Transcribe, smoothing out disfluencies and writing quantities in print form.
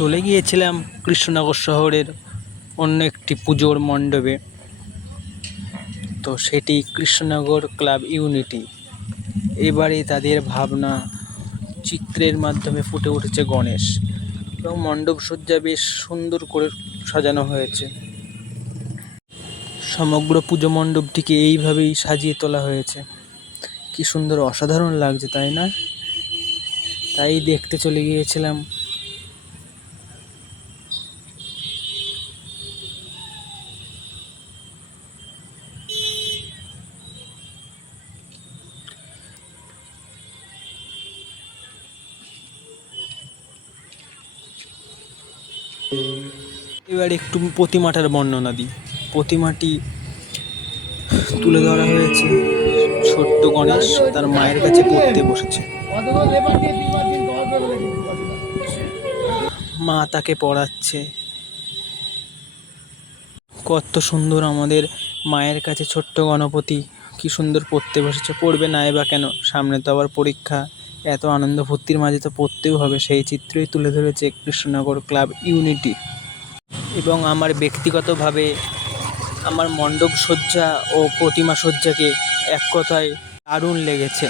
চলে গিয়েছিলাম কৃষ্ণনগর শহরের অন্য একটি পুজোর মণ্ডপে। তো সেটি কৃষ্ণনগর ক্লাব ইউনিটি। এবারে তাদের ভাবনা চিত্রের মাধ্যমে ফুটে উঠেছে গণেশ, এবং মণ্ডপ সজ্জা বেশ সুন্দর করে সাজানো হয়েছে। সমগ্র পুজো মণ্ডপটিকে এইভাবেই সাজিয়ে তোলা হয়েছে। কি সুন্দর, অসাধারণ লাগছে, তাই না? তাই দেখতে চলে গিয়েছিলাম। এবার একটু প্রতিমাটার বর্ণনা দিই। প্রতিমাটি তুলে ধরা হয়েছে ছোট্ট গণেশ তার মায়ের কাছে পড়তে বসেছে। মা তাকে পড়াচ্ছে। কত সুন্দর আমাদের মায়ের কাছে ছোট্ট গণপতি কি সুন্দর পড়তে বসেছে। পড়বে না বা কেন, সামনে তো আবার পরীক্ষা। এত আনন্দ ফুর্তির মাঝে তো পড়তেও হবে। সেই চিত্রই তুলে ধরেছে কৃষ্ণনগর ক্লাব ইউনিটি। এবং আমার ব্যক্তিগতভাবে আমার মণ্ডপ সজ্জা ও প্রতিমা সজ্জাকে এক কথায় দারুণ লেগেছে।